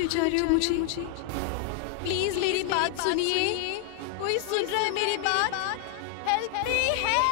ले जा रहे हो मुझे? प्लीज मेरी बात सुनिए। कोई सुन रहा है मेरी बात? Help me, help!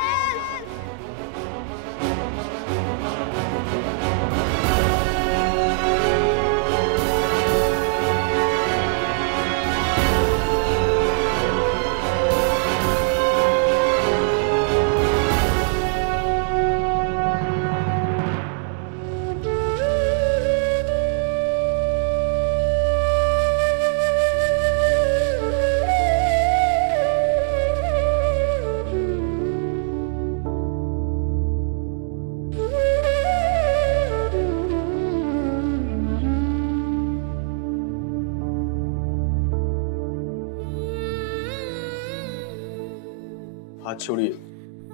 हाथ छोड़िए,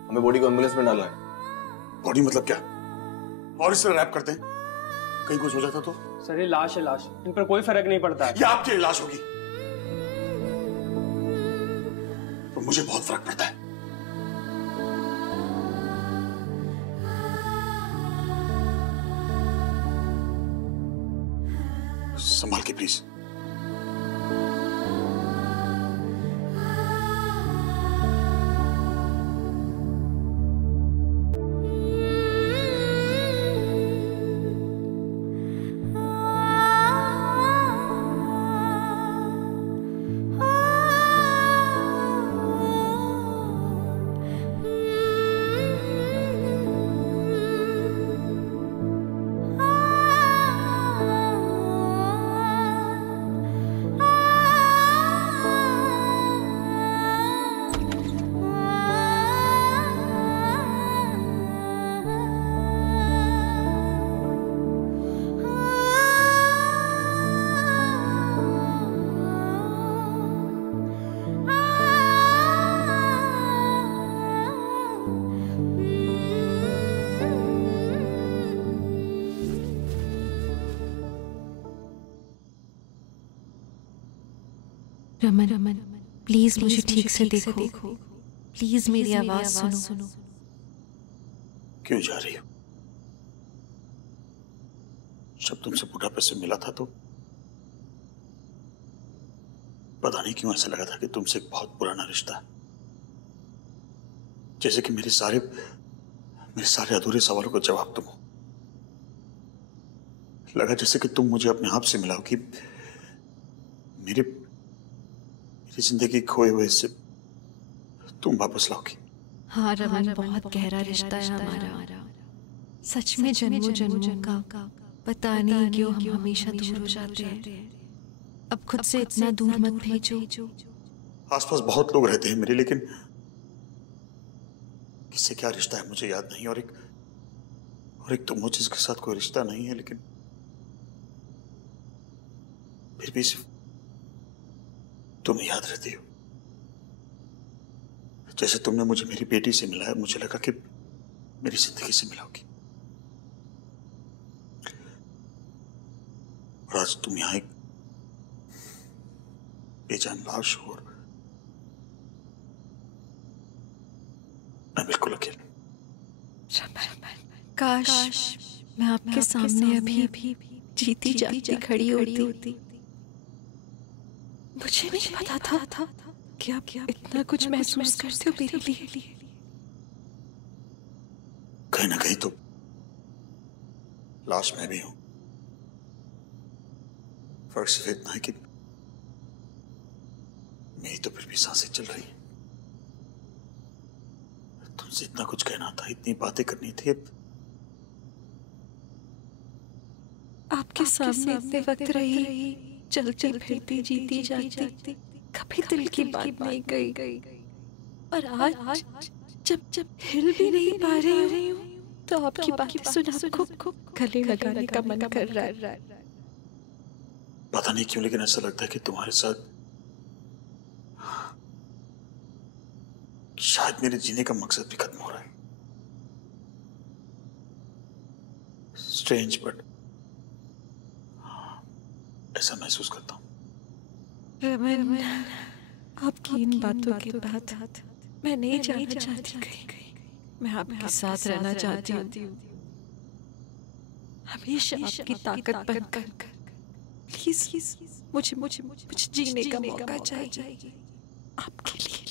हमें बॉडी को एम्बुलेंस में डालना है। बॉडी मतलब क्या? और इसे रैप करते हैं, कहीं कुछ हो जाता तो? सर ये लाश है, लाश, इन पर कोई फर्क नहीं पड़ता है। ये आपकी लाश होगी, तो मुझे बहुत फर्क पड़ता है। संभाल के प्लीज। रमन, रमन, प्लीज मुझे ठीक से देखो। प्लीज मेरी आवाज सुनो। क्यों जा रही हो? जब तुमसे बुढ़ापे से मिला था तो पता नहीं क्यों ऐसा लगा था कि तुमसे एक बहुत पुराना रिश्ता है, जैसे कि मेरे सारे अधूरे सवालों का जवाब तुम हो। लगा जैसे कि तुम मुझे अपने आप से मिलाओ, कि मेरी जिंदगी खोए हुए से तुम वापस लाओगी। हाँ रमन, बहुत गहरा रिश्ता है हमारा, सच में जन्मों जन्मों का। पता नहीं क्यों हम हमेशा दूर हो जाते हैं। अब खुद से इतना दूर मत भेजो। आसपास बहुत लोग रहते हैं मेरे, लेकिन किससे क्या रिश्ता है मुझे याद नहीं। और एक तुम हो जिसके साथ कोई रिश्ता नहीं है, लेकिन फिर भी सिर्फ तुम याद रहती हो। जैसे तुमने मुझे मेरी बेटी से मिलाया, मुझे लगा कि मेरी जिंदगी से मिलाओगी। और आज तुम यहां एक बेजान लाश हो, और मैं बिल्कुल अकेला। काश मैं आपके सामने अभी जीती जागती खड़ी होती। मुझे नहीं पता था कि आप इतना कुछ महसूस करते हो मेरे लिए। कहीं ना कहीं तो लाश में भी हूं। फर्क सिर्फ इतना है कि मेरी तो फिर भी सांसें चल रही हैं। तुमसे इतना कुछ कहना था, इतनी बातें करनी थी। आपके सामने इतने वक्त रही, चलती फिरती जीती जागती, कभी दिल की बात नहीं गई। और आज जब हिल भी नहीं पा रही हूँ, तो आपकी बातें सुन आपको गले लगाने का मन कर रहा है। पता नहीं क्यों, लेकिन ऐसा लगता है कि तुम्हारे साथ शायद मेरे जीने का मकसद भी खत्म हो रहा है। स्ट्रेंज, बट ऐसा महसूस करता हूं। रमन, आपकी इन बातों के बाद मैं नहीं जाना चाहती कहीं। मैं आपके साथ रहना चाहती हूँ, हमेशा आपकी ताकत बनकर। प्लीज मुझे मुझे मुझे जीने का मौका चाहिए आपके लिए।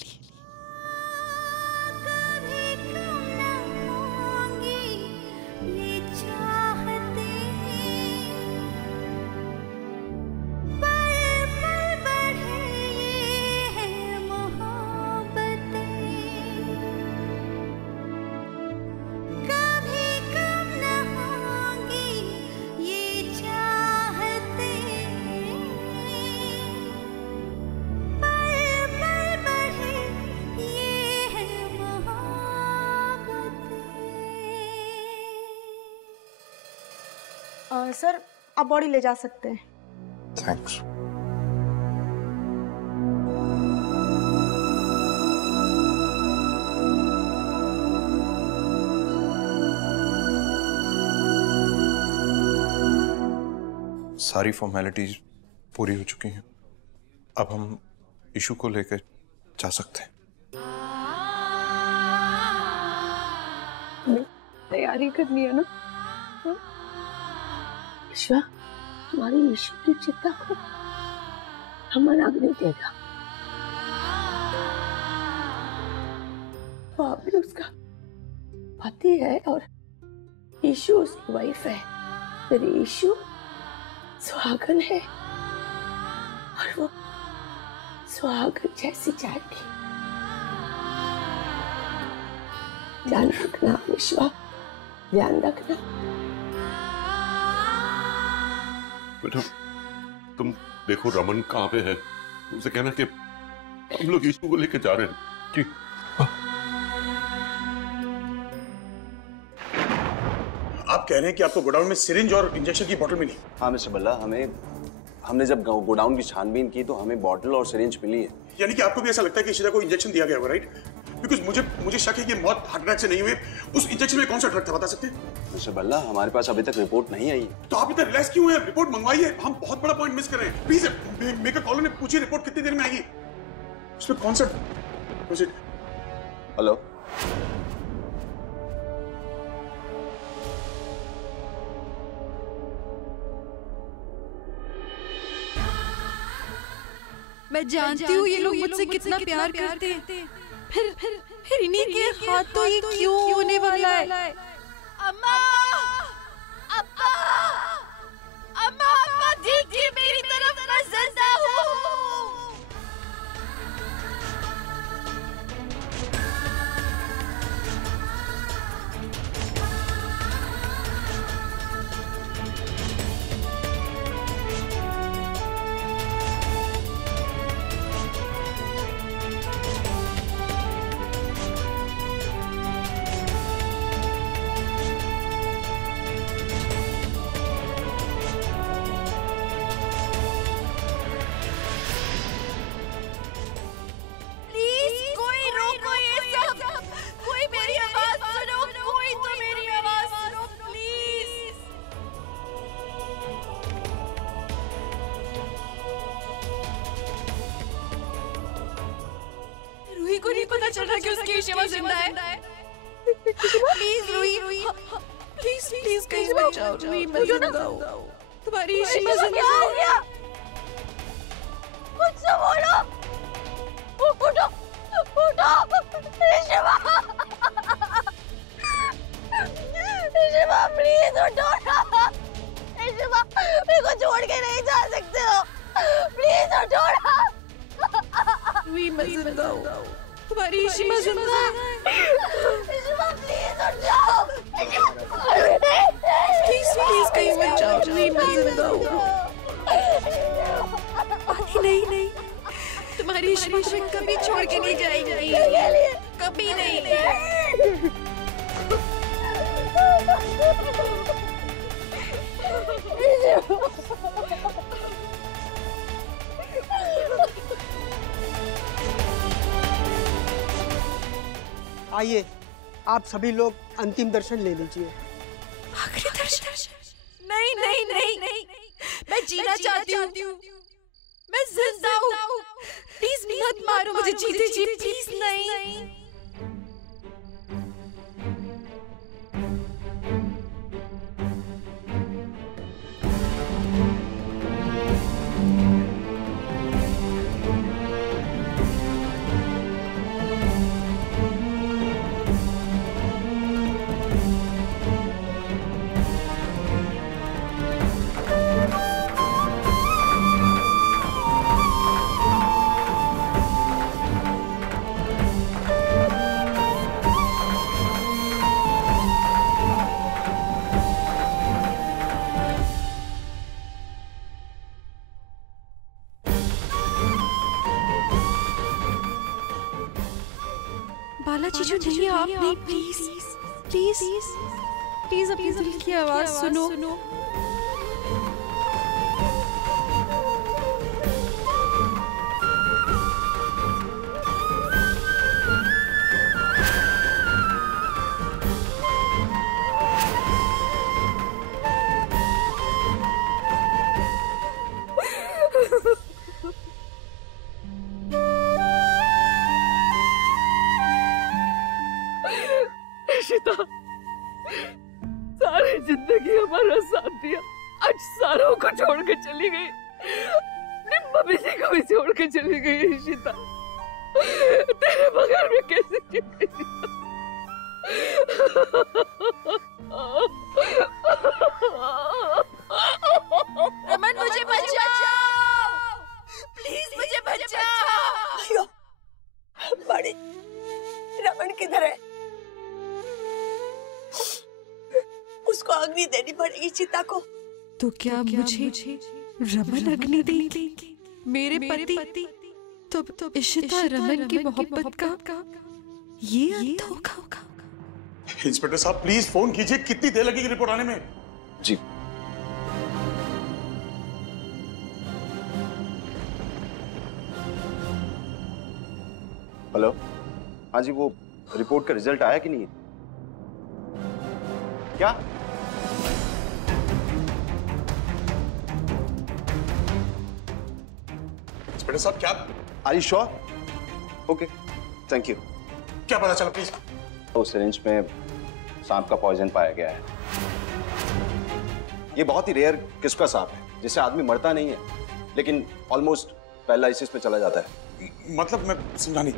सर आप बॉडी ले जा सकते हैं। थैंक्स। सारी फॉर्मेलिटीज पूरी हो चुकी हैं, अब हम इशू को लेकर जा सकते हैं। तैयारी करनी है ना? विश्वा, तुम्हारी ईशु की चिंता को हम मना नहीं देगा। वो भी उसका पति है और ईशु उसकी वाइफ है। मेरी ईशु सुहागन है और वो सुहागन जैसी जाएगी। ध्यान रखना विश्वा, ध्यान रखना। बेटा तुम देखो रमन कहाँ पे है, उनसे कहना कि हम लोग ईशु को लेके जा रहे हैं। जी आप कह रहे हैं कि आपको गोडाउन में सिरिंज और इंजेक्शन की बोतल मिली? हाँ मिस्टर बल्ला, हमने जब गोडाउन की छानबीन की तो हमें बोतल और सिरिंज मिली है। यानी कि आपको भी ऐसा लगता है कि इशिता को इंजेक्शन दिया गया होगा, राइट? बिकॉज़ मुझे शक है कि मौत हार्ट अटैक से नहीं हुई। उस इंजेक्शन में कौन सा ड्रग था बता सकते हैं? मिस्टर बल्ला, हमारे पास अभी तक रिपोर्ट नहीं आई। तो आप इतना रिलैक्स क्यों हैं? रिपोर्ट मंगवाइए, हम बहुत बड़ा पॉइंट मिस कर रहे हैं। प्लीज मेकर कॉलोनी में पूछिए रिपोर्ट कितनी देर में आएगी। उसमें कौन सा? हेलो, मैं जानती हूँ ये लोग मुझसे कितना प्यार करते हैं, फिर इन्हीं के हाथ तो ये क्यों होने वाला है? अम्मा, अब्बा, अम्मा, अम्मा देखिए मेरी तरफ, मैं जिंदा हूँ। को नहीं पता चल रहा कि उसकी शिवा जिंदा है। प्लीज रूही, प्लीज प्लीज कहीं बचाओ रूही, मैं जिंदा हूँ, तुम्हारी शिवा जिंदा है। कुछ तो बोलो, उठो शिवा, शिवा प्लीज उठो ना, शिवा मेरे को छोड़ के नहीं जा सकते हो, प्लीज उठो ना। रूही मैं जिंदा हूँ, तुम्हारी शिवा जिंदा है। शिवा प्लीज उठ जाओ, प्लीज कहीं मत जाओ, रूही मैं जिंदा हूँ। नहीं, तुम्हारी शिवा तुम्हें कभी छोड़ के नहीं जाएगी, कभी नहीं। आइए आप सभी लोग अंतिम दर्शन ले लीजिए। आखिरी दर्शन? नहीं, मैं जीना चाहती हूँ, मैं जिंदा हूँ, प्लीज मत मारो मुझे, जीते जी प्लीज नहीं। बालाजी जो नहीं, आप नहीं, प्लीज प्लीज प्लीज अपने दिल की आवाज सुनो। इशिता, सारी जिंदगी हमारा साथ दिया, आज सारों को छोड़ के चली गई, अपनी मम्मी जी को भी छोड़ के चली गई। इशिता, तेरे बगैर मैं कैसे जी गई? रमन, मुझे बचाओ, प्लीज मुझे बचाओ। बड़ी रमन किधर है? उसको अग्नि देनी पड़ेगी चिता को। तो क्या मुझे रमन अग्नि देंगे? मेरे पति तो इशिता रमन की मोहब्बत का ये अंत होगा। इंस्पेक्टर साहब प्लीज फोन कीजिए, कितनी देर लगेगी रिपोर्ट आने में? जी। हेलो, हाँ जी, वो रिपोर्ट का रिजल्ट आया कि नहीं? क्या? इंस्पेक्टर साहब क्या? Are you sure? Okay, thank you. क्या पता चला प्लीज? उस सिरिंज में सांप का पॉइजन पाया गया है। ये बहुत ही रेयर किस्म का सांप है जिससे आदमी मरता नहीं है, लेकिन ऑलमोस्ट पैरालिसिस पे चला जाता है। मतलब मैं समझा नहीं।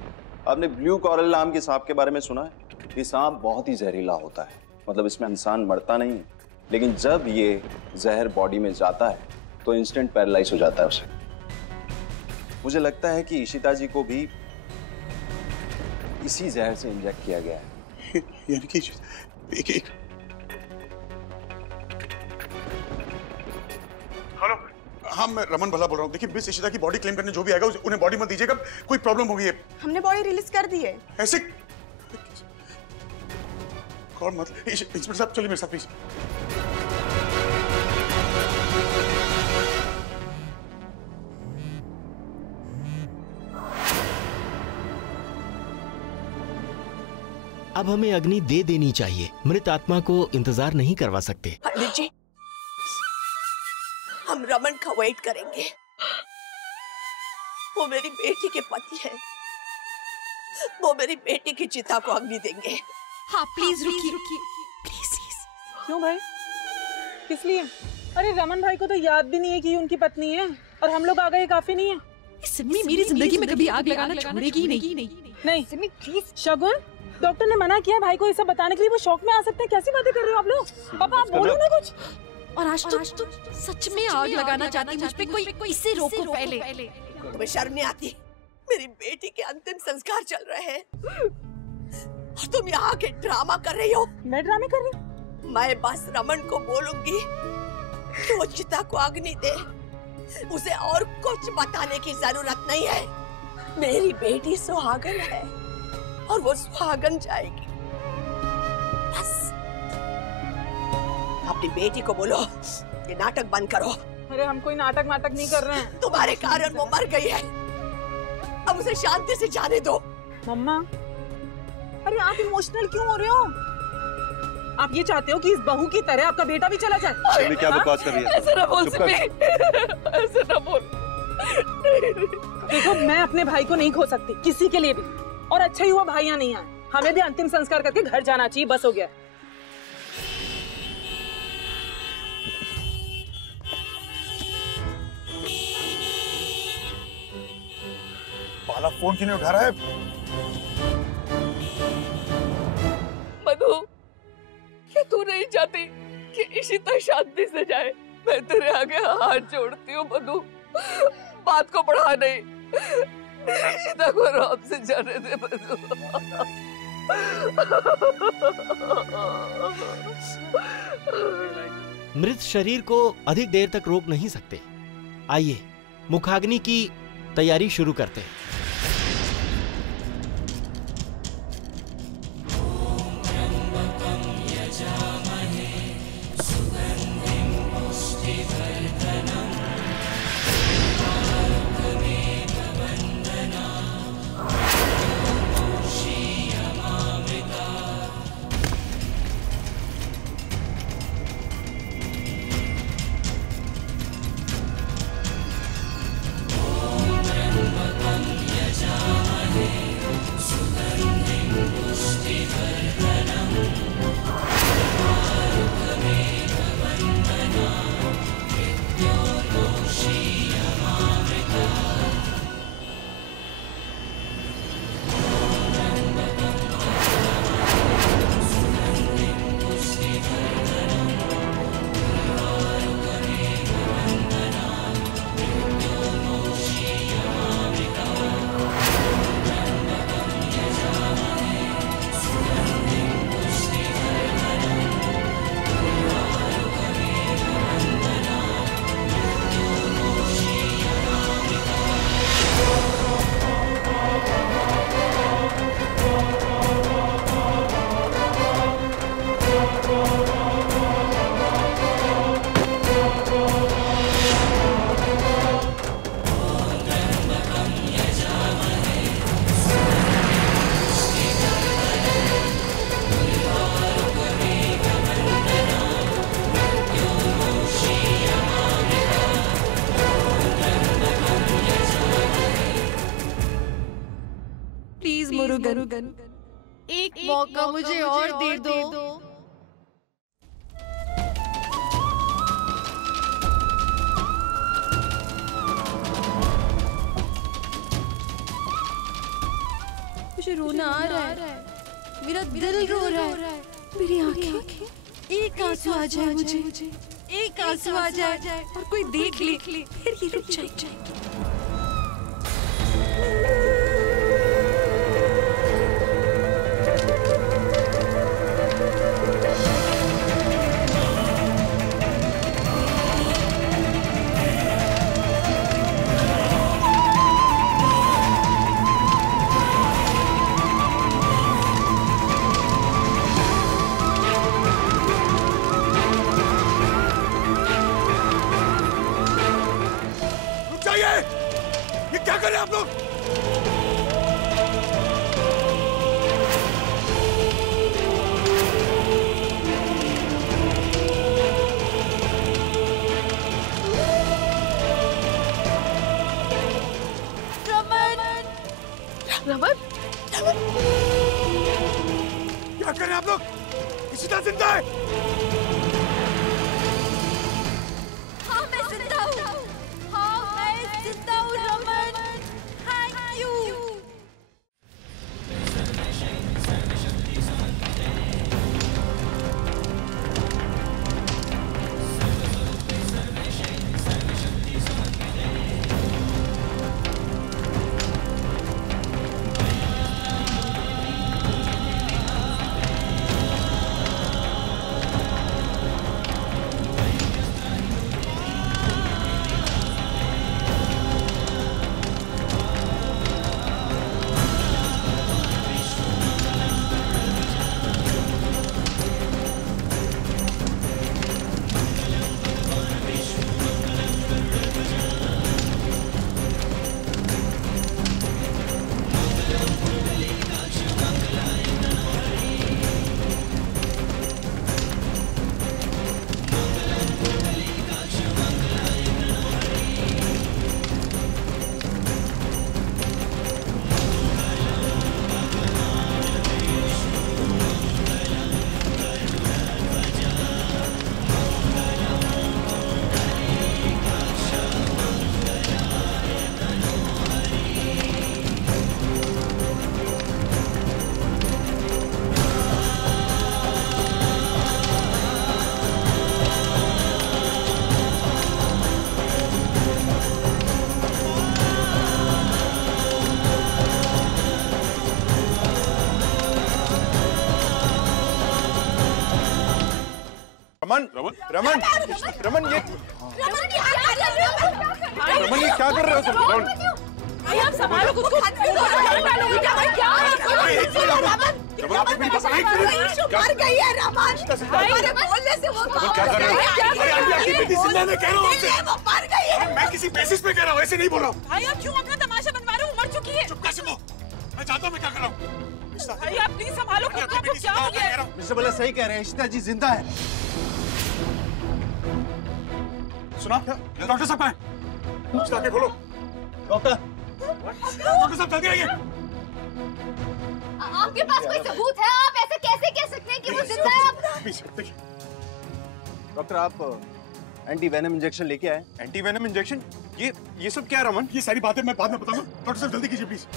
आपने ब्लू कॉरल नाम के सांप के बारे में सुना है? ये सांप बहुत ही जहरीला होता है, मतलब इसमें इंसान मरता नहीं है, लेकिन जब ये जहर बॉडी में जाता है तो इंस्टेंट पैरालाइज हो जाता है उसे। मुझे लगता है कि इशिता जी को भी इसी जहर से इंजेक्ट किया गया है। यानी कि एक हेलो, हाँ मैं रमन भला बोल रहा हूँ। देखिए मिस इशिता की बॉडी क्लेम करने जो भी आएगा उन्हें बॉडी मत दीजिएगा, कोई प्रॉब्लम हो गई है। हमने बॉडी रिलीज कर दी है। ऐसे कौन? मतलब इंस्पेक्टर साहब चलिए मेरे साथ प्लीज। अब हमें अग्नि दे देनी चाहिए, मृत आत्मा को इंतजार नहीं करवा सकते। पंडित जी, हम रमन का वेट करेंगे। वो मेरी बेटी के पति है, वो मेरी बेटी की चिता को अग्नि देंगे। हाँ प्लीज रुकिए प्लीज। क्यों भाई, किस लिए? अरे रमन भाई को तो याद भी नहीं है कि उनकी पत्नी है, और हम लोग आ गए काफी नहीं है। सिमी मेरी जिंदगी में कभी आग लगाना छोड़ेगी नहीं। सिमी प्लीज। शगुन, डॉक्टर ने मना किया भाई को ये सब बताने के लिए, वो शौक में आ सकते हैं। कैसी बातें कर रहे हो आप लोग? पापा आप बोलो ना कुछ। और आज तो सच में आग लगाना चाहती मुझ पे, कोई इससे रोको पहले। तुम्हें शर्म नहीं आती? मेरी बेटी के अंतिम संस्कार चल रहे हैं और तुम यहाँ के ड्रामा कर रही हो। मैं ड्रामे कर रही हूँ? मैं बस रमन को बोलूंगी कि वो चिता को अग्नि दे, उसे और कुछ बताने की जरूरत नहीं है। मेरी बेटी सुहागन है और वो सुहागन जाएगी। बस अपनी बेटी को बोलो ये नाटक बंद करो। अरे हम कोई नाटक नहीं कर रहे हैं। तुम्हारे कारण वो मर गई है, अब उसे शांति से जाने दो। मम्मा, अरे आप इमोशनल क्यों हो रहे हो? आप ये चाहते हो कि इस बहू की तरह आपका बेटा भी चला जाए? क्या बकवास कर रही है? ऐसा ना बोल, ऐसा ना बोल। देखो मैं अपने भाई को नहीं खो सकती किसी के लिए भी, और अच्छा ही हुआ भाई यहाँ नहीं आए। हमें भी अंतिम संस्कार करके घर जाना चाहिए, बस हो गया। बाला फोन क्यों नहीं उठा रहा है? मधु, क्या तू नहीं चाहती कि इशिता शांति से जाए? मैं तेरे आगे हाथ जोड़ती हूँ मधु, बात को बढ़ा नहीं, इशिता को आराम से जाने दे मधु। मृत शरीर को अधिक देर तक रोक नहीं सकते। आइए मुखाग्नि की तैयारी शुरू करते हैं। प्लीज मुरुगन, एक मौका मुझे और दे दो। मुझे रोना आ रहा है, मेरा दिल रो रहा है, मेरी आंखें, एक आंसू आ जाए मुझे, एक आंसू आ जाए और कोई देख ले फिर ये रुक जाएगी। ये क्या कर रहे हैं आप लोग? रमन, क्या कर रहे हैं आप लोग? इशिता जिंदा है? हाँ मैं जिंदा हूँ, हाँ मैं जिंदा हूँ रमन, थैंक यू। रमन, रमन ये क्या कर रहे हो तुम? भाई आप संभालो खुद को, मर गई है रमन, हमारे बोलने से वो क्या कर रहे हो? अरे आपकी बेटी जिंदा है, कह रहा हूँ आपसे। वो मर गई है। मैं किसी बेसिस पे कह रहा हूँ, ऐसे नहीं बोल रहा हूँ। भाई आप क्यों अपना तमाशा बनवा रहे हो? मर चुकी है। चुप कर सुनो, मैं जानता हूँ मैं क्या कर रहा हूँ। भाई आप प्लीज संभालो खुद को, आपको क्या हो गया? मिस्टर बल्ला सही कह रहे हैं, इशिता जी जिंदा है। सुना? डॉक्टर साहब कहाँ हैं? इशिता के खोलो। डॉक्टर साहब जल्दी आइए। आपके पास कोई सबूत है? आप ऐसे कैसे कह सकते हैं कि वो जिंदा है? डॉक्टर आप एंटी वेनम इंजेक्शन लेके आए? Anti venom injection? ये सब क्या है रमन? ये सारी बातें मैं बाद में बताऊंगा। डॉक्टर साहब जल्दी कीजिए प्लीज।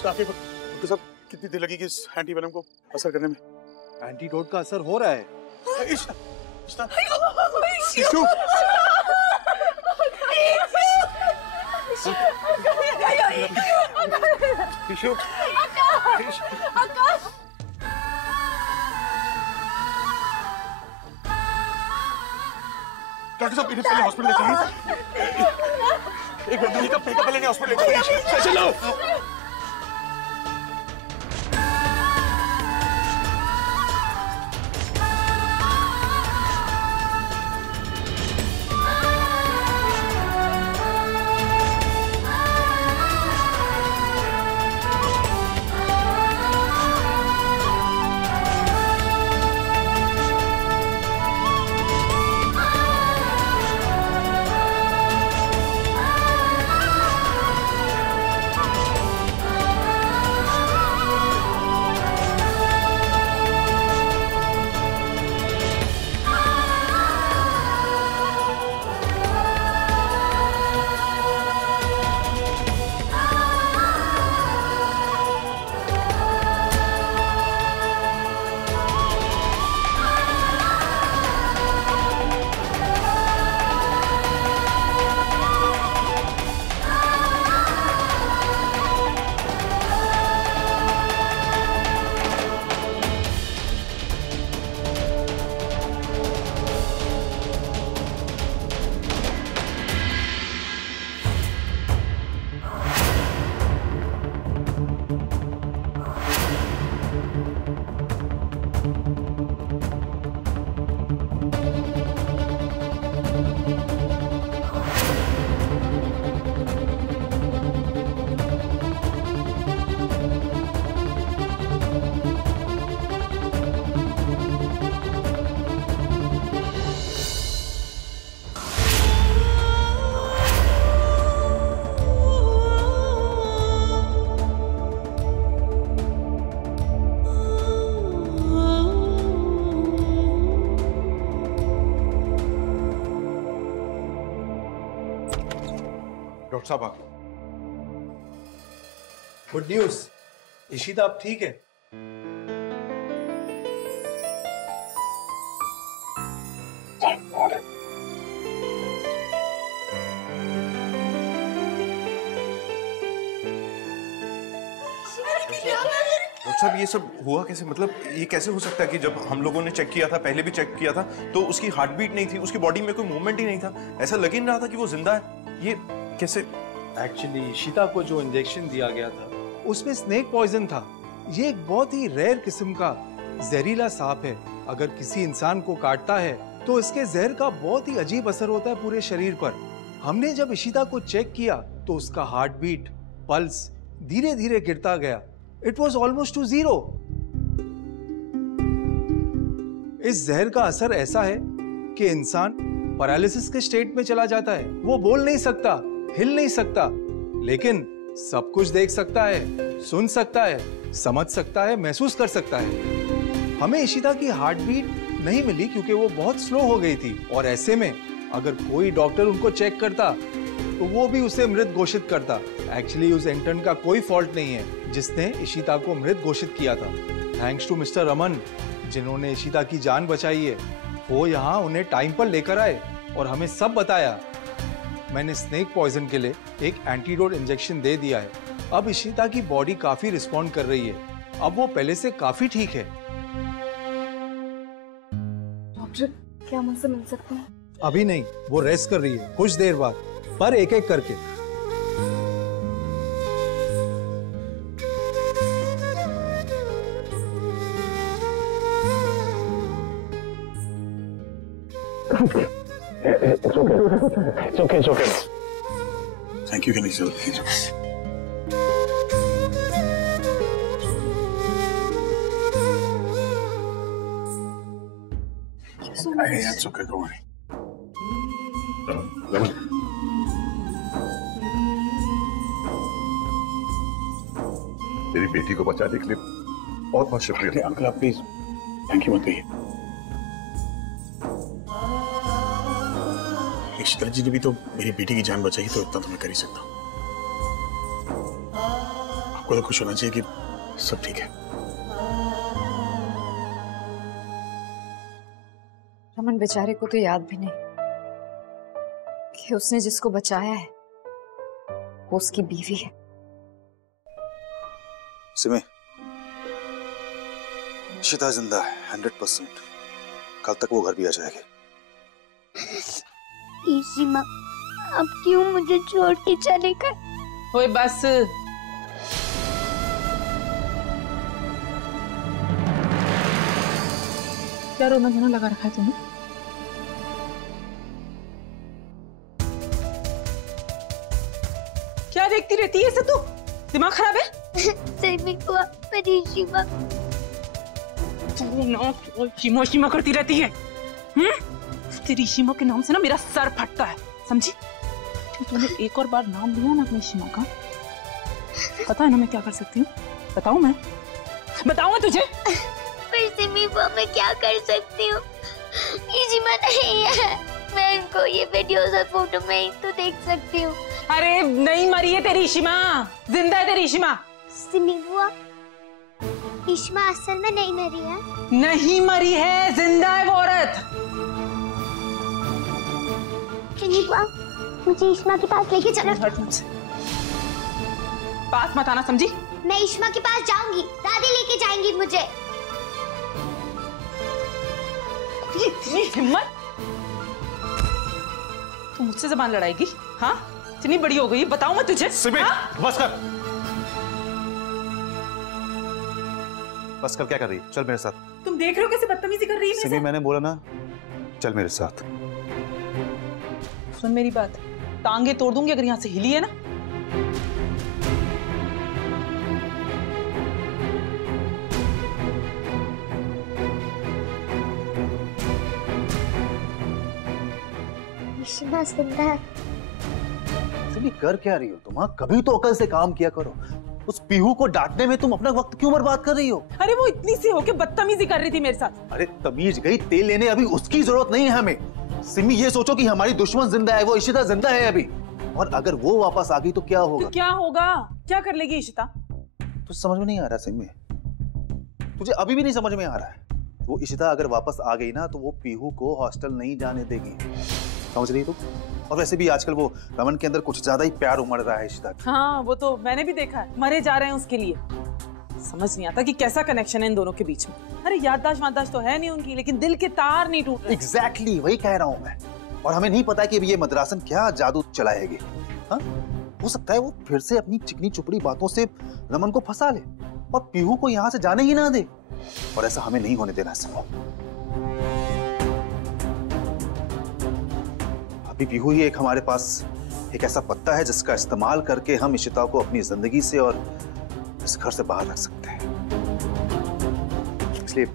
डॉक्टर साहब कितनी देर लगेगी इस एंटी वेनम को असर करने में? एंटीडोट का असर हो रहा है। इशू इशू डॉक्टर साहब इन्हें पहले हॉस्पिटल ले चलिए। एक मिनट पहले इन्हें हॉस्पिटल ले चलिए। चलो। डॉक्टर साहब आप गुड न्यूज, इशिता अब ठीक है। डॉक्टर साहब ये सब हुआ कैसे? मतलब ये कैसे हो सकता है कि जब हम लोगों ने चेक किया था, पहले भी चेक किया था, तो उसकी हार्ट बीट नहीं थी, उसकी बॉडी में कोई मूवमेंट ही नहीं था, ऐसा लग ही नहीं रहा था कि वो जिंदा है। ये कैसे? एक्चुअली इशिता को जो इंजेक्शन दिया गया था उसमें स्नेक पॉइजन था। ये एक बहुत ही रेयर किस्म का जहरीला सांप है। अगर किसी इंसान को काटता है तो इसके जहर का बहुत ही अजीब असर होता है पूरे शरीर पर। हमने जब इशिता को चेक किया तो उसका हार्ट बीट, पल्स धीरे धीरे गिरता गया। It was almost two 0। इस जहर का असर ऐसा है कि इंसान पैरालिसिस के स्टेट में चला जाता है। वो बोल नहीं सकता, हिल नहीं सकता, लेकिन सब कुछ देख सकता है, सुन सकता है, समझ सकता है, महसूस कर सकता है। हमें इशिता की हार्ट बीट नहीं मिली क्योंकि वो बहुत स्लो हो गई थी, और ऐसे में अगर कोई डॉक्टर उनको चेक करता तो वो भी उसे मृत घोषित करता। एक्चुअली उस इंटर्न का कोई फॉल्ट नहीं है जिसने इशिता को मृत घोषित किया था। थैंक्स टू मिस्टर रमन जिन्होंने इशिता की जान बचाई है। वो यहाँ उन्हें टाइम पर लेकर आए और हमें सब बताया। मैंने स्नेक पॉइजन के लिए एक एंटीडोट इंजेक्शन दे दिया है। अब इशिता की बॉडी काफी रिस्पॉन्ड कर रही है। अब वो पहले से काफी ठीक है। डॉक्टर क्या मुझसे मिल सकते हैं? अभी नहीं, वो रेस्ट कर रही है, कुछ देर बाद, पर एक एक करके। It's okay. Thank you, Ganesh. Hey, it's okay, don't worry. Lemon. मेरी बेटी को बचाने के लिए बहुत बहुत शुक्रिया। अंकल आप प्लीज थैंक यू मत कहिए। इशिता जी ने भी तो मेरी बेटी की जान बचाई, तो इतना तो मैं कर ही सकता हूँ। आपको तो खुश होना चाहिए कि सब ठीक है। रमन बेचारे को तो याद भी नहीं कि उसने जिसको बचाया है वो उसकी बीवी है। सिमी, इशिता जिंदा है 100%। कल तक वो घर भी आ जाएगी। इशिमा, अब क्यों मुझे छोड़ के चले गए? ओए बस। क्या रोना धोना लगा रखा है तुम्हें? क्या देखती रहती है इसे तू? दिमाग खराब है? सिमी बुआ, मेरी इशिमा। शिमा शिमा करती रहती है। तेरी शिमा के नाम से ना मेरा सर फटता है, समझी? तूने एक और बार नाम लिया ना अपनी शिमा का, पता है ना मैं क्या कर सकती हूँ? बताऊँ मैं? बताऊँ मैं तुझे? पर सिमी बुआ मैं क्या कर सकती हूँ? इशिमा नहीं है। मैं इनको ये वीडियोस और फोटो में ही तो देख सकती हूँ। अरे नहीं मरी है तेरी इशिमा, जिंदा है तेरी इशिमा। सिमी बुआ, इशिमा असल में नहीं मरी है। नहीं मरी है, जिंदा है वो औरत। सिमी बुआ, मुझे इशिमा के पास लेके चलो। हट मुझसे, पास मत आना, समझी? मैं इशिमा के पास जाऊंगी, दादी लेके जाएंगी मुझे। इतनी हिम्मत? तू मुझसे जबान लड़ाएगी? हाँ, इतनी बड़ी हो गई, बताऊं मैं तुझे? सिमी, बस कर। बस कर, क्या कर रही है? चल मेरे साथ। तुम देख रहे हो कैसे बदतमीजी कर रही है? सिमी, मैंने बोला ना, चल मेरे साथ। सुन मेरी बात, टांगे तोड़ दूंगी अगर यहाँ से हिली है ना। इशिमा जिंदा है। सिमी, कर क्या रही हो तुम? हाँ, कभी तो अकल से काम किया करो। उस पीहू को डांटने में तुम अपना वक्त क्यों बर्बाद कर रही हो? अरे वो इतनी सी होके बदतमीजी कर रही थी मेरे साथ। अरे तमीज गई तेल लेने, अभी उसकी जरूरत नहीं है हमें। सिमी, ये सोचो कि हमारी दुश्मन जिंदा है, वो इशिता जिंदा है अभी, और अगर वो वापस आ गई तो क्या होगा? तो क्या होगा? क्या कर लेगी इशिता? तुझे समझ में नहीं आ रहा सिमी, तुझे अभी भी नहीं समझ में आ रहा है। वो इशिता अगर वापस आ गई ना तो वो पीहू को हॉस्टल नहीं जाने देगी, समझ रही तू? और वैसे भी आजकल वो रमन के अंदर कुछ ज्यादा ही प्यार उमड़ रहा है इशिता का। हाँ, वो तो मैंने भी देखा है, मरे जा रहे हैं उसके लिए। समझ नहीं आता कि कैसा कनेक्शन है इन दोनों के बीच में। अरे याददाश्त तो है नहीं उनकी, लेकिन दिल के तार नहीं टूट रहे। एग्जैक्टली वही कह रहा हूँ मैं। और हमें नहीं पता कि अभी ये मद्रासन क्या जादू चलाएगी। हाँ, हो सकता है वो फिर से अपनी चिकनी चुपड़ी बातों से रमन को फंसा ले और पीहू को यहाँ से जाने ही ना दे, और ऐसा हमें नहीं होने देना है। अभी पीहू ही एक हमारे पास एक ऐसा पत्ता है जिसका इस्तेमाल करके हम इशिता को अपनी जिंदगी से और इस घर से बाहर रख सकते हैं। इसलिए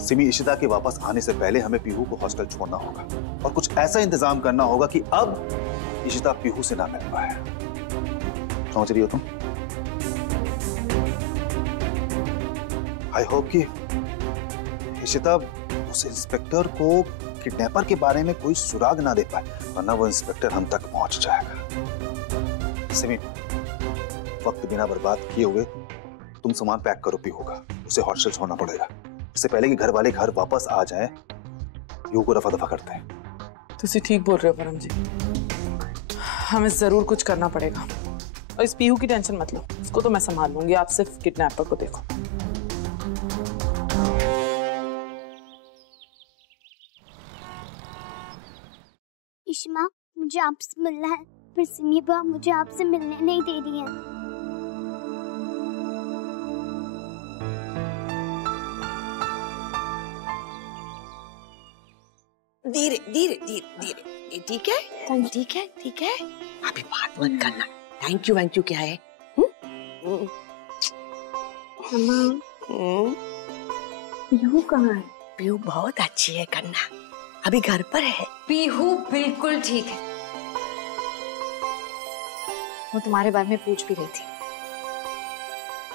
सिमी, इशिता के वापस आने से पहले हमें पीहू को हॉस्टल छोड़ना होगा और कुछ ऐसा इंतजाम करना होगा कि अब इशिता पीहू से ना मिल पाए। समझ रही हो तुम? आई होप कि इशिता उस इंस्पेक्टर को किडनैपर के बारे में कोई सुराग ना दे पाए, वरना वो इंस्पेक्टर हम तक पहुंच जाएगा। सिमी, वक्त बिना बर्बाद किए हुए तुम सामान पैक करो, पीहू का उसे हॉस्टल छोड़ना पड़ेगा। इससे पहले कि घर वाले घर वापस आ जाएं, पीहू को रफा दफा करते हैं। तुसी ठीक बोल रहे हो परम जी, हमें जरूर कुछ करना पड़ेगा। और इस पीहू की टेंशन मत लो, इसको तो मैं संभाल लूंगी, आप सिर्फ किडनैपर को देखो। इशिमा, मुझे आपसे मिलना है, पर सिमी बुआ मुझे आपसे मिलने नहीं दे रही है। धीरे धीरे धीरे धीरे, ठीक है? ठीक है, ठीक है। अभी बात मत करना। थैंक यू क्या है? पीहू कहाँ है? पीहू बहुत अच्छी है कन्ना, अभी घर पर है। पीहू बिल्कुल ठीक है, वो तुम्हारे बारे में पूछ भी रही थी,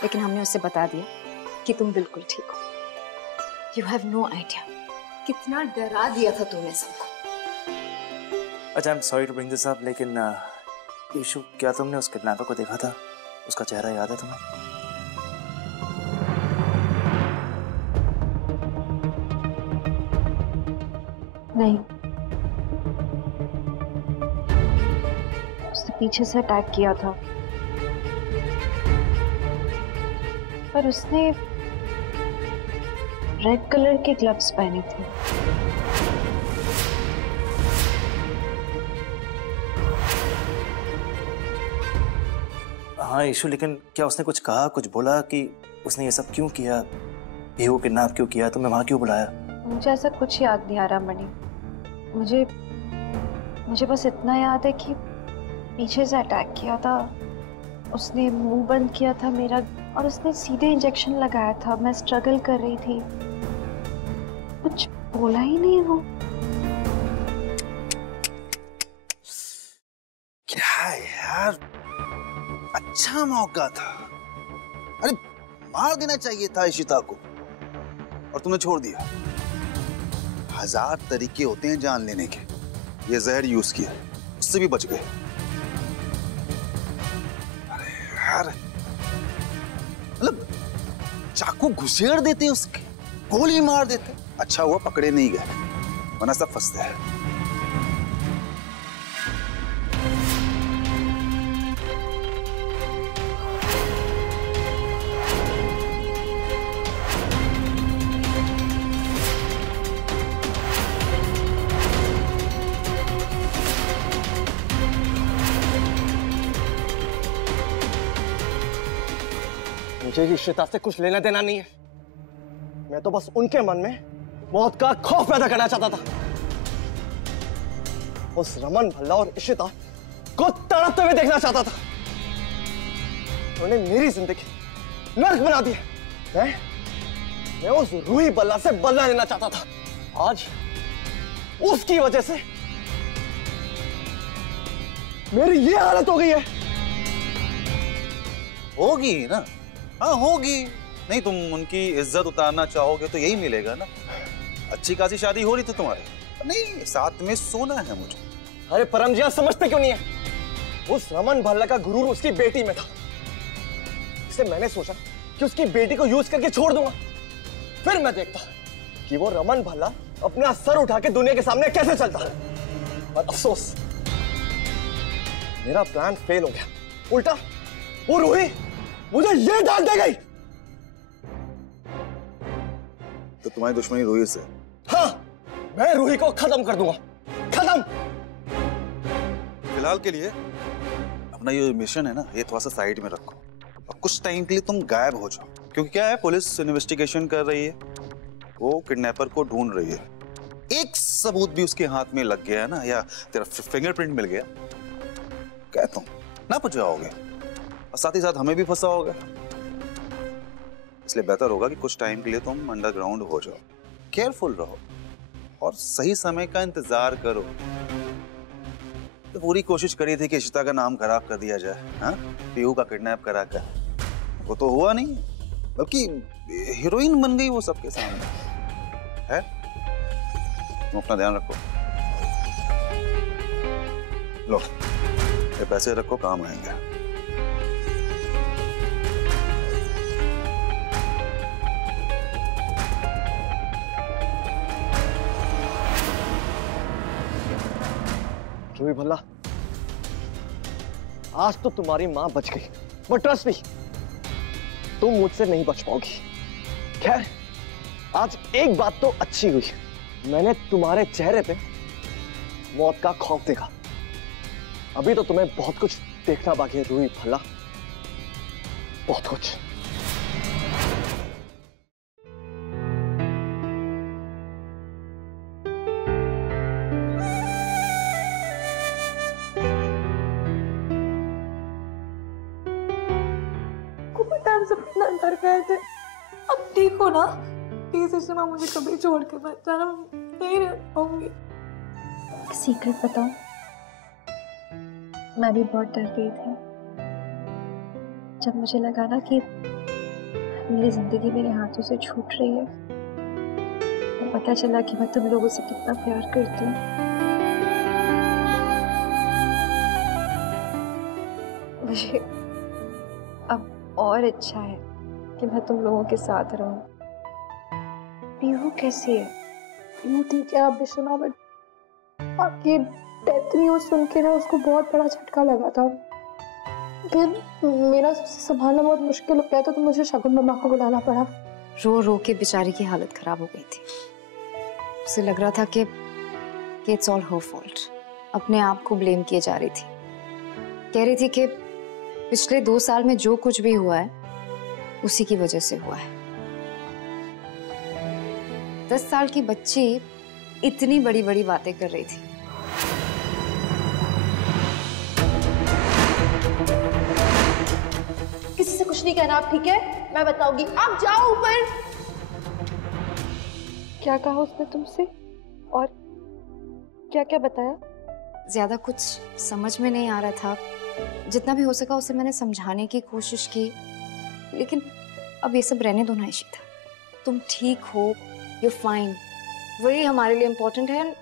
लेकिन हमने उससे बता दिया कि तुम बिल्कुल ठीक हो। यू हैव नो आइडिया कितना डरा दिया था तुमने सबको। अच्छा, I am sorry to bring this up, लेकिन ईशु, क्या तुमने उस किडनैपर को देखा था? उसका चेहरा याद है तुम्हें? नहीं, उसने पीछे से अटैक किया था, पर उसने रेड कलर के ग्लव्स पहने थे। हाँ ईशु, लेकिन क्या उसने कुछ कहा, कुछ बोला कि उसने ये सब क्यों किया, ये वो किडनैप क्यों किया, तुम्हें वहां क्यों बुलाया? मुझे ऐसा कुछ याद नहीं आ रहा मणि। मुझे बस इतना याद है कि पीछे से अटैक किया था उसने, मुंह बंद किया था मेरा और उसने सीधे इंजेक्शन लगाया था। मैं स्ट्रगल कर रही थी, कुछ बोला ही नहीं वो। क्या यार, अच्छा मौका था। अरे मार देना चाहिए था इशिता को और तुमने छोड़ दिया। 1000 तरीके होते हैं जान लेने के, ये जहर यूज किया, उससे भी बच गए। अरे यार, मतलब चाकू घुसेड़ देते उसके, गोली मार देते। अच्छा हुआ पकड़े नहीं गए, वरना सब फंसते हैं। मुझे इशिता से कुछ लेना देना नहीं है। मैं तो बस उनके मन में मौत का खौफ पैदा करना चाहता था। उस रमन भल्ला और इशिता को तड़पते हुए देखना चाहता था। उन्होंने मेरी जिंदगी नर्क बना दी। मैं उस रूही बल्ला से बदला लेना चाहता था। आज उसकी वजह से मेरी ये हालत हो गई है। होगी ना, हाँ होगी। नहीं तुम उनकी इज्जत उतारना चाहोगे तो यही मिलेगा ना। अच्छी खासी शादी हो रही थी तुम्हारी, नहीं साथ में सोना है मुझे। अरे परमजिया, समझते क्यों नहीं है? उस रमन भल्ला का गुरूर उसकी बेटी में था। इसलिए मैंने सोचा कि उसकी बेटी को यूज करके छोड़ दूंगा। फिर मैं देखता कि वो रमन भल्ला अपना सर उठा के दुनिया के सामने कैसे चलता है। और अफसोस, मेरा प्लान फेल हो गया। उल्टा वो रूही मुझे ये डाल दे गई। तो तुम्हारी दुश्मनी रूही से? हाँ, मैं रूही को खत्म कर दूंगा, खत्म। फिलहाल के लिए अपना ये मिशन है ना, ये थोड़ा सा साइड में रखो और कुछ टाइम के लिए तुम गायब हो जाओ। क्योंकि क्या है, पुलिस इन्वेस्टिगेशन कर रही है, वो किडनैपर को ढूंढ रही है। एक सबूत भी उसके हाथ में लग गया है ना, या तेरा फिंगरप्रिंट मिल गया, कहता हूं ना बच जाओगे और साथ ही साथ हमें भी फंसाओगे। इसलिए बेहतर होगा कि कुछ टाइम के लिए तुम अंडरग्राउंड हो जाओ, केयरफुल रहो और सही समय का इंतजार करो। तो पूरी कोशिश करी थी कि इशिता का नाम खराब कर दिया जाए, हाँ, पीहू का किडनैप करा कर। वो तो हुआ नहीं, बल्कि हीरोइन बन गई वो सबके सामने है। तुम अपना ध्यान रखो। लो ये पैसे रखो, काम आएंगे। रूही भल्ला, आज तो तुम्हारी मां बच गई, बट ट्रस्ट मी, तुम मुझसे नहीं बच पाओगी। खैर, आज एक बात तो अच्छी हुई, मैंने तुम्हारे चेहरे पे मौत का खौफ देखा। अभी तो तुम्हें बहुत कुछ देखना बाकी है रूही भल्ला, बहुत कुछ। इतना डर गए थे, अब ठीक हो ना? प्लीज इशिमा, मुझे कभी छोड़ के मत जाना, नहीं रह पाऊंगी। सीक्रेट बताओ, मैं भी बहुत डर गई थी जब मुझे लगा ना कि मेरी जिंदगी मेरे हाथों से छूट रही है। और पता चला कि मैं तुम लोगों से कितना प्यार करती हूँ। मुझे अब और इच्छा है कि मैं तुम लोगों के साथ रहूं। पीहू कैसी है? पीहू ठीक है अब इशिमा, बट आपकी डेथ न्यूज़ सुन के ना उसको बहुत बड़ा झटका लगा था। फिर मेरा संभालना बहुत मुश्किल हो गया था, तो मुझे शगुन मामा को बुलाना पड़ा। रो रो के बेचारी की हालत खराब हो गई थी। उसे लग रहा था कि इट्स ऑल हर फॉल्ट। अपने आप को ब्लेम किए जा रही थी। कह रही थी कि पिछले 2 साल में जो कुछ भी हुआ है उसी की वजह से हुआ है। 10 साल की बच्ची इतनी बड़ी बड़ी बातें कर रही थी। किसी से कुछ नहीं कहना आप, ठीक है? मैं बताऊंगी, आप जाओ ऊपर। क्या कहा उसने तुमसे और क्या क्या बताया? ज्यादा कुछ समझ में नहीं आ रहा था। जितना भी हो सका उसे मैंने समझाने की कोशिश की, लेकिन अब ये सब रहने दो ना इशिता। तुम ठीक हो, यू फाइन, वही हमारे लिए इम्पोर्टेंट है।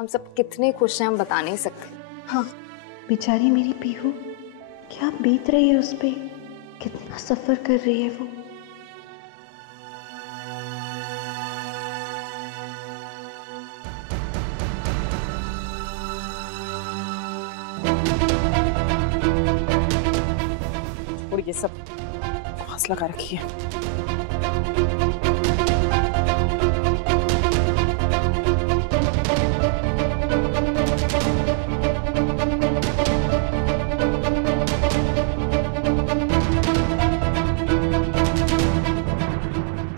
हम सब कितने खुश हैं हम बता नहीं सकते। हाँ, बेचारी मेरी पीहू, क्या बीत रही है उस पे, कितना सफर कर रही है वो। और ये सब आवाज लगा रखी है।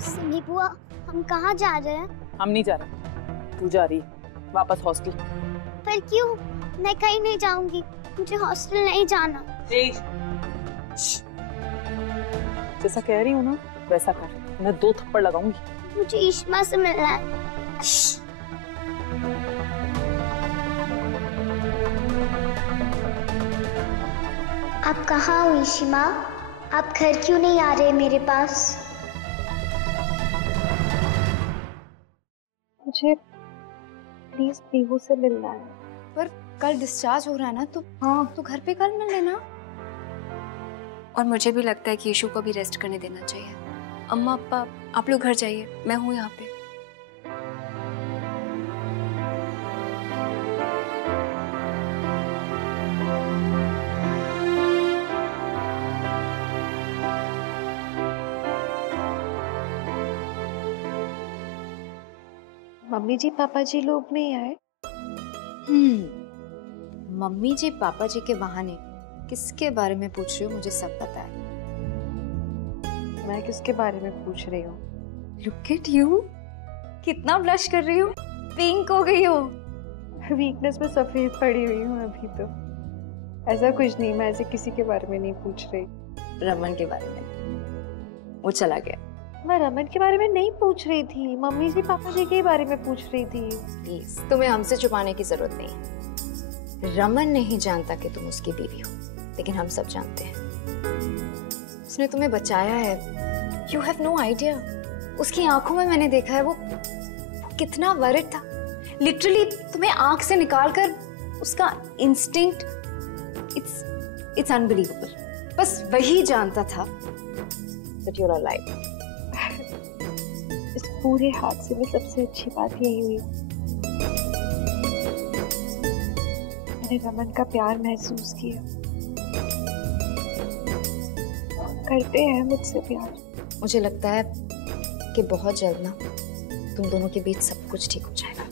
सिमी बुआ, हम कहाँ जा रहे हैं? हम नहीं जा रहे, तू जा रही है वापस हॉस्टल। पर क्यों? मैं कहीं नहीं जाऊंगी, मुझे हॉस्टल नहीं जाना। जैसा कह रही हूँ ना वैसा कर, मैं 2 थप्पड़ लगाऊंगी। मुझे इश्मा से मिलना है। आप कहाँ हो इशिमा? आप घर क्यों नहीं आ रहे मेरे पास? मुझे प्लीज पीहू से मिलना है। पर कल डिस्चार्ज हो रहा है ना, तो हाँ तो घर पे कल मिल लेना। और मुझे भी लगता है कि यीशु को भी रेस्ट करने देना चाहिए। अम्मा अप्पा आप लोग घर जाइए, मैं हूँ यहाँ पे। मम्मी जी पापा जी लोग नहीं आए? मम्मी जी पापा जी के बहाने किसके बारे में पूछ रही हो? मुझे सब पता है। मैं किसके बारे में पूछ रही हूँ? लुक एट यू, कितना ब्लश कर रही हो, पिंक हो गई हो। वीकनेस में सफेद पड़ी हुई हूँ अभी तो। ऐसा कुछ नहीं, मैं ऐसे किसी के बारे में नहीं पूछ रही। रमन के बारे में, वो चला गया। मैं रमन के बारे में नहीं पूछ रही थी, मम्मी जी पापा जी के बारे में पूछ रही थी। प्लीज, तुम्हें हमसे छुपाने की जरूरत नहीं है। रमन नहीं जानता कि तुम उसकी बीवी हो, लेकिन हम सब जानते हैं। उसने तुम्हें बचाया है। You have no idea. उसकी आंखों में मैंने देखा है वो कितना वरिड था। लिटरली तुम्हें आंख से निकालकर उसका इंस्टिंक्ट, इट्स अनबिलीवेबल। बस वही जानता था that you're alive। इस पूरे हादसे में सबसे अच्छी बात यही हुई, मैंने रमन का प्यार महसूस किया। करते हैं मुझसे प्यार। मुझे लगता है कि बहुत जल्द ना तुम दोनों के बीच सब कुछ ठीक हो जाएगा।